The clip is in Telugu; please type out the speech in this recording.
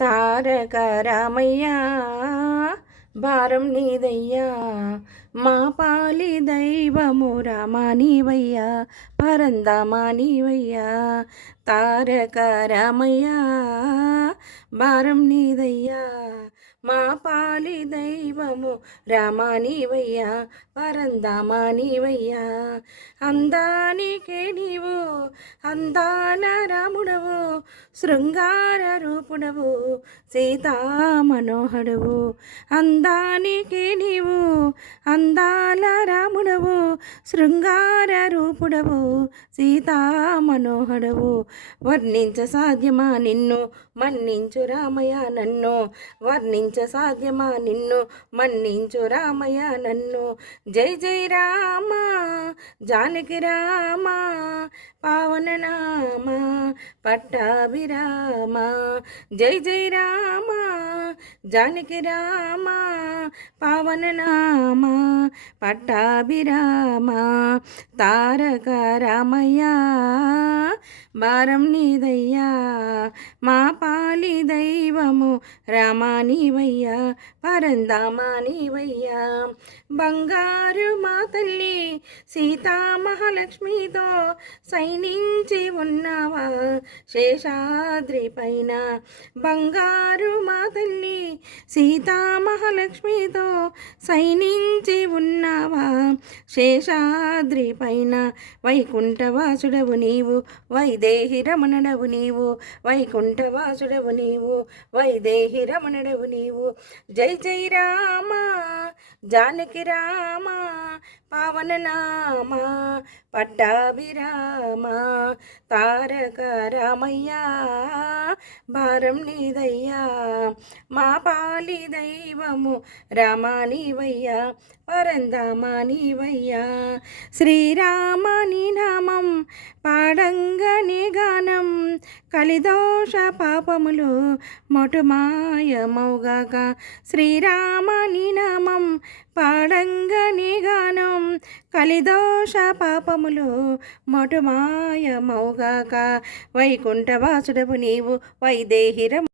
తారక రామయ్యా భారం నీదయ్యా. మా పాలి దైవము రామానివయ్యా పరందామానివయ్యా తారక రామయ్యా భారం నీదయ్యా. మా పాలి దైవము రామానివయ్యా పరందామానివయ్యా అందానికే నీవు అందాల రాముడవు శృంగార రూపుడవు సీతా మనోహరువు అందానికి నీవు అందాల రాముడవు శృంగార రూపుడవు సీతా మనోహరువు వర్ణించ సాధ్యమా నిన్ను మన్నించు రామయ్య నన్ను వర్ణించ సాధ్యమా నిన్ను మన్నించు రామయ్య నన్ను. జై జై రామ జానకి రామ పావన నామ పట్టాభిరామ. జై జై రామ జానకి రామ పావన నామ పట్టాభిరామ తారక రామయ్య భారం నీదయ్యా మా పాలి దైవము రామానివయ్యా పరందామానివయ్యా బంగారు మా తల్లి సీతామహాలక్ష్మితో సైనించి ఉన్నావా శేషాద్రి పైన? బంగారు మా తల్లి సీతామహాలక్ష్మితో సైనించి ఉన్నావా శేషాద్రి పైన వైకుంఠవాసుడవు నీవు వైదేహి రమణుడవు నీవు వైకుంఠవాసుడవు నీవు వైదేహి రమణుడవు నీవు. జై జై రామ జానకి రామ పావన నామ పట్టాభిరామ తారక రామయ్య భారం నీదయ్యా మా పాలి దైవము రామానివయ్యా పరందామానివయ్యా శ్రీరామని నామం పాడంగని గానం కలిదోష పాపములు మొటుమాయమౌగాక శ్రీరామని నామం పాడంగని గానం కలిదోష పాపములు మొటుమాయమౌగాక వైకుంఠవాసుడవు నీవు వైదేహిర